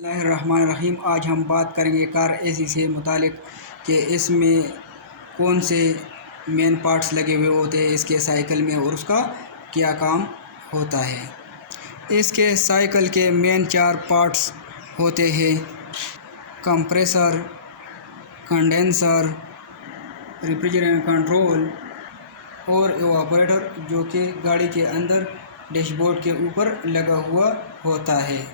بسم اللہ الرحمن الرحیم۔ آج ہم بات کریں گے کار اے سی سے متعلق کہ اس میں کون سے مین پارٹس لگے ہوئے ہوتے ہیں اس کے سائیکل میں اور اس کا کیا کام ہوتا ہے۔ اس کے سائیکل کے مین 4 پارٹس ہوتے ہیں: کمپریسر، کنڈینسر، ریفریجریٹر کنٹرول اور ایواپوریٹر، جو کہ گاڑی کے اندر ڈیش بورڈ کے اوپر لگا ہوا ہوتا ہے۔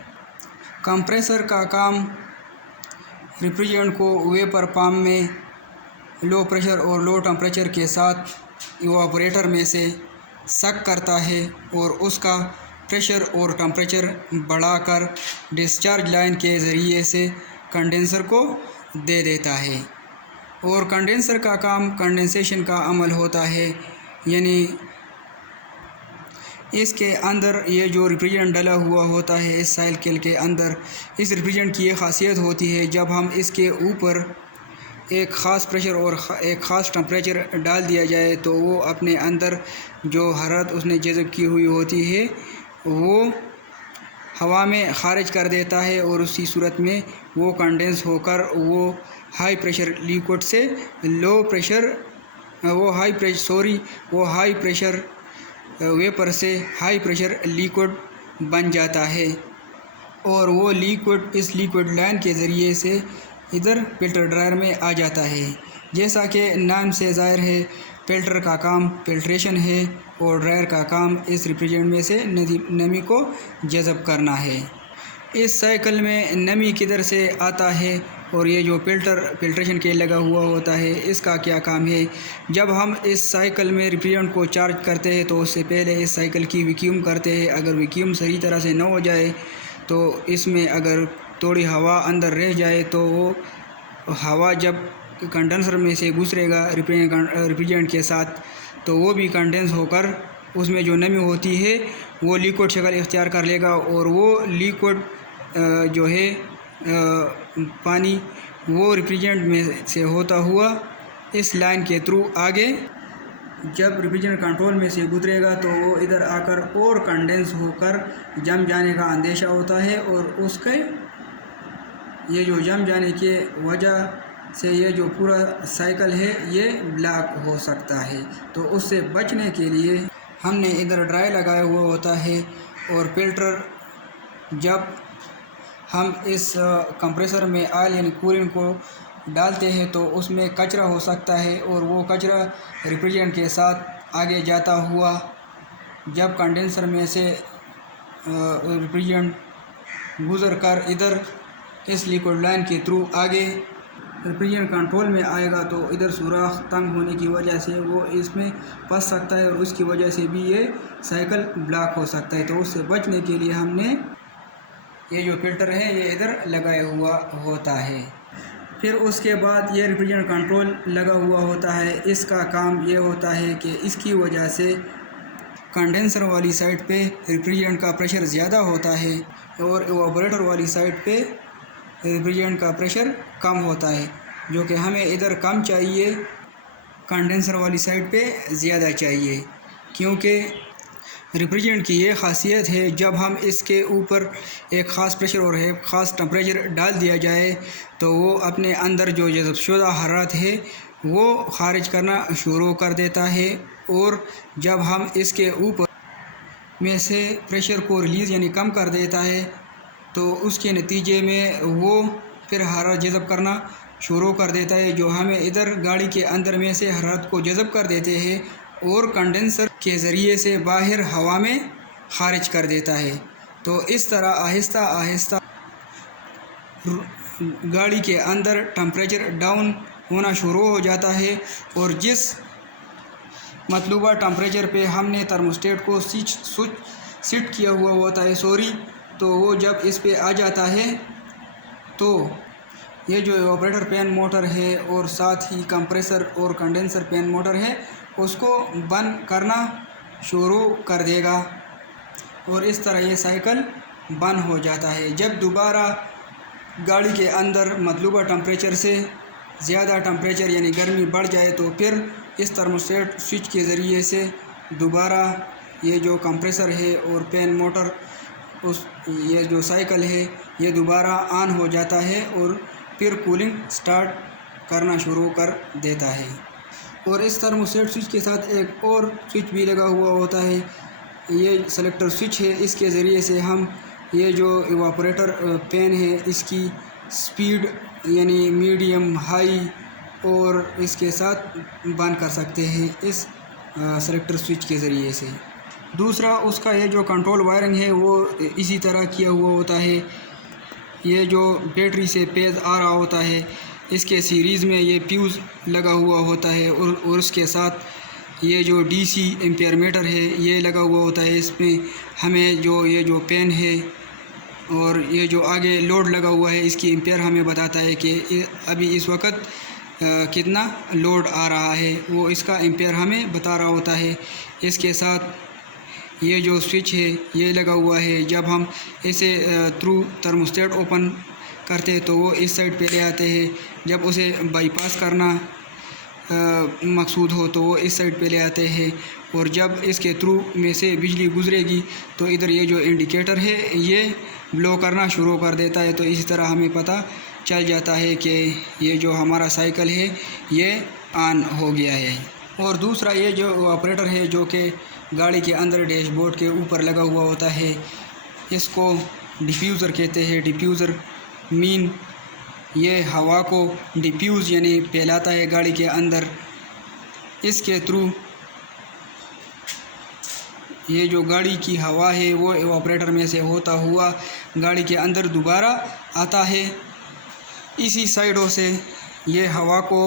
کمپریسر کا کام ریفریجرینٹ کو ویپر پمپ میں لو پریشر اور لو ٹمپریچر کے ساتھ ایواپوریٹر میں سے سک کرتا ہے اور اس کا پریشر اور ٹمپریچر بڑھا کر ڈسچارج لائن کے ذریعے سے کنڈینسر کو دے دیتا ہے۔ اور کنڈینسر کا کام کنڈینسیشن کا عمل ہوتا ہے، یعنی اس کے اندر یہ جو ریفریجرینٹ ڈلا ہوا ہوتا ہے اس سائیکل کے اندر، اس ریفریجرینٹ کی یہ خاصیت ہوتی ہے جب ہم اس کے اوپر ایک خاص پریشر اور ایک خاص ٹمپریچر ڈال دیا جائے تو وہ اپنے اندر جو حرارت اس نے جذب کی ہوئی ہوتی ہے وہ ہوا میں خارج کر دیتا ہے، اور اسی صورت میں وہ کنڈینس ہو کر وہ ہائی پریشر لیکوڈ سے low pressure high pressure viper سے ہائی پریشر لیکوڈ بن جاتا ہے، اور وہ لیکوڈ اس لیکوڈ لائن کے ذریعے سے ادھر فلٹر ڈرائر میں آ جاتا ہے۔ جیسا کہ نام سے ظاہر ہے، فلٹر کا کام فلٹریشن ہے اور ڈرائر کا کام اس ریفریجرینٹ میں سے نمی کو جذب کرنا ہے۔ اس سائیکل میں نمی کدھر سے آتا ہے اور یہ جو فلٹریشن کے لگا ہوا ہوتا ہے اس کا کیا کام ہے؟ جب ہم اس سائیکل میں ریفریجرینٹ کو چارج کرتے ہیں تو اس سے پہلے اس سائیکل کی ویکیوم کرتے ہیں۔ اگر ویکیوم صحیح طرح سے نہ ہو جائے تو اس میں اگر تھوڑی ہوا اندر رہ جائے تو وہ ہوا جب کنڈنسر میں سے گزرے گا ریفریجرینٹ کے ساتھ تو وہ بھی کنڈینس ہو کر اس میں جو نمی ہوتی ہے وہ لیکوڈ شکل اختیار کر لے گا، اور وہ لیکوڈ جو ہے پانی وہ ریفریجرینٹ میں سے ہوتا ہوا اس لائن کے تھرو آگے جب ریفریجرینٹ کنٹرول میں سے گزرے گا تو وہ ادھر آ کر اور کنڈینس ہو کر جم جانے کا اندیشہ ہوتا ہے، اور اس کے یہ جو جم جانے کی وجہ سے یہ جو پورا سائیکل ہے یہ بلاک ہو سکتا ہے۔ تو اس سے بچنے کے لیے ہم نے ادھر ڈرائی لگایا ہوا ہوتا ہے، اور فلٹر جب ہم اس کمپریسر میں آئل یعنی کولنٹ کو ڈالتے ہیں تو اس میں کچرا ہو سکتا ہے، اور وہ کچرا ریفریجرینٹ کے ساتھ آگے جاتا ہوا جب کنڈینسر میں سے ریفریجرینٹ گزر کر ادھر اس لیکوڈ لائن کے تھرو آگے ریفریجرینٹ کنٹرول میں آئے گا تو ادھر سوراخ تنگ ہونے کی وجہ سے وہ اس میں پھنس سکتا ہے، اور اس کی وجہ سے بھی یہ سائیکل بلاک ہو سکتا ہے۔ تو اس سے بچنے کے لیے ہم نے یہ جو فلٹر ہے یہ ادھر لگایا ہوا ہوتا ہے۔ پھر اس کے بعد یہ ریفریجرینٹ کنٹرول لگا ہوا ہوتا ہے، اس کا کام یہ ہوتا ہے کہ اس کی وجہ سے کنڈینسر والی سائڈ پہ ریفریجرینٹ کا پریشر زیادہ ہوتا ہے، اور ایواپوریٹر والی سائڈ پہ ریفریجرینٹ کا پریشر کم ہوتا ہے، جو کہ ہمیں ادھر کم چاہیے، کنڈینسر والی سائڈ پہ زیادہ چاہیے، کیونکہ ریفریجرینٹ کی یہ خاصیت ہے جب ہم اس کے اوپر ایک خاص پریشر اور ایک خاص ٹمپریچر ڈال دیا جائے تو وہ اپنے اندر جو جذب شدہ حرارت ہے وہ خارج کرنا شروع کر دیتا ہے، اور جب ہم اس کے اوپر میں سے پریشر کو ریلیز یعنی کم کر دیتا ہے تو اس کے نتیجے میں وہ پھر حرارت جذب کرنا شروع کر دیتا ہے، جو ہمیں ادھر گاڑی کے اندر میں سے حرارت کو جذب کر دیتے ہیں اور کنڈینسر کے ذریعے سے باہر ہوا میں خارج کر دیتا ہے۔ تو اس طرح آہستہ آہستہ گاڑی کے اندر ٹمپریچر ڈاؤن ہونا شروع ہو جاتا ہے، اور جس مطلوبہ ٹمپریچر پہ ہم نے تھرموسٹیٹ کو سیٹ کیا ہوا ہوتا ہے تو وہ جب اس پہ آ جاتا ہے تو یہ جو ایواپوریٹر پین موٹر ہے اور ساتھ ہی کمپریسر اور کنڈینسر پین موٹر ہے اس کو بند کرنا شروع کر دے گا، اور اس طرح یہ سائیکل بند ہو جاتا ہے۔ جب دوبارہ گاڑی کے اندر مطلوبہ ٹمپریچر سے زیادہ ٹمپریچر یعنی گرمی بڑھ جائے تو پھر اس تھرموسٹیٹ سوئچ کے ذریعے سے دوبارہ یہ جو کمپریسر ہے اور پین موٹر یہ جو سائیکل ہے یہ دوبارہ آن ہو جاتا ہے اور پھر کولنگ سٹارٹ کرنا شروع کر دیتا ہے۔ اور اس تھرموسٹیٹ سوئچ کے ساتھ ایک اور سوئچ بھی لگا ہوا ہوتا ہے، یہ سلیکٹر سوئچ ہے۔ اس کے ذریعے سے ہم یہ جو ایواپوریٹر پین ہے اس کی سپیڈ یعنی میڈیم، ہائی اور اس کے ساتھ بند کر سکتے ہیں اس سلیکٹر سوئچ کے ذریعے سے۔ دوسرا اس کا یہ جو کنٹرول وائرنگ ہے وہ اسی طرح کیا ہوا ہوتا ہے، یہ جو بیٹری سے فیز آ رہا ہوتا ہے اس کے سیریز میں یہ فیوز لگا ہوا ہوتا ہے اور اس کے ساتھ یہ جو ڈی سی ایمپیئر میٹر ہے یہ لگا ہوا ہوتا ہے۔ اس میں ہمیں یہ جو پین ہے اور یہ جو آگے لوڈ لگا ہوا ہے اس کی ایمپیئر ہمیں بتاتا ہے کہ ابھی اس وقت کتنا لوڈ آ رہا ہے، وہ اس کا ایمپیئر ہمیں بتا رہا ہوتا ہے۔ اس کے ساتھ یہ جو سوئچ ہے یہ لگا ہوا ہے، جب ہم اسے تھرو تھرموسٹیٹ اوپن کرتے تو وہ اس سائڈ پہ لے آتے ہیں، جب اسے بائی پاس کرنا مقصود ہو تو وہ اس سائڈ پہ لے آتے ہیں، اور جب اس کے تھرو میں سے بجلی گزرے گی تو ادھر یہ جو انڈیکیٹر ہے یہ بلو کرنا شروع کر دیتا ہے۔ تو اسی طرح ہمیں پتہ چل جاتا ہے کہ یہ جو ہمارا سائیکل ہے یہ آن ہو گیا ہے۔ اور دوسرا یہ جو آپریٹر ہے جو کہ گاڑی کے اندر ڈیش بورڈ کے اوپر لگا ہوا ہوتا ہے، اس کو ڈیفیوزر کہتے ہیں۔ ڈیفیوزر مین یہ ہوا کو ڈیفیوز یعنی پھیلاتا ہے گاڑی کے اندر، اس کے تھرو یہ جو گاڑی کی ہوا ہے وہ ایواپوریٹر میں سے ہوتا ہوا گاڑی کے اندر دوبارہ آتا ہے۔ اسی سائڈوں سے یہ ہوا کو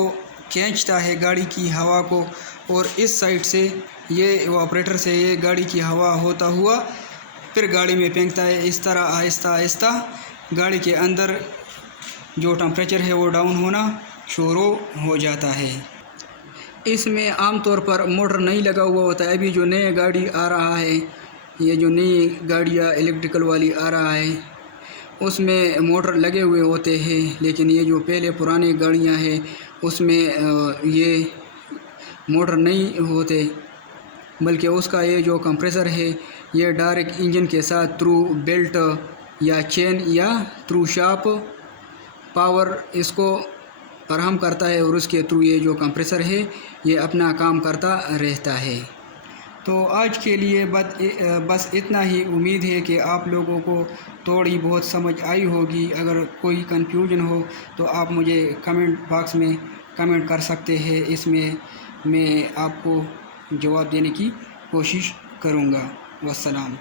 کھینچتا ہے گاڑی کی ہوا کو، اور اس سائڈ سے یہ ایواپوریٹر سے یہ گاڑی کی ہوا ہوتا ہوا پھر گاڑی میں پھینکتا ہے۔ اس طرح آہستہ آہستہ گاڑی کے اندر جو ٹمپریچر ہے وہ ڈاؤن ہونا شروع ہو جاتا ہے۔ اس میں عام طور پر موٹر نہیں لگا ہوا ہوتا ہے۔ ابھی جو نئے گاڑی آ رہا ہے، یہ جو نئی گاڑیاں الیکٹریکل والی آ رہا ہے اس میں موٹر لگے ہوئے ہوتے ہیں، لیکن یہ جو پہلے پرانے گاڑیاں ہیں اس میں یہ موٹر نہیں ہوتے، بلکہ اس کا یہ جو کمپریسر ہے یہ ڈائریکٹ انجن کے ساتھ تھرو بیلٹ یا چین یا تھرو شاپ پاور اس کو فراہم کرتا ہے، اور اس کے تھرو یہ جو کمپریسر ہے یہ اپنا کام کرتا رہتا ہے۔ تو آج کے لیے بس اتنا ہی۔ امید ہے کہ آپ لوگوں کو تھوڑی بہت سمجھ آئی ہوگی۔ اگر کوئی کنفیوژن ہو تو آپ مجھے کمنٹ باکس میں کمنٹ کر سکتے ہیں، اس میں آپ کو جواب دینے کی کوشش کروں گا۔ والسلام۔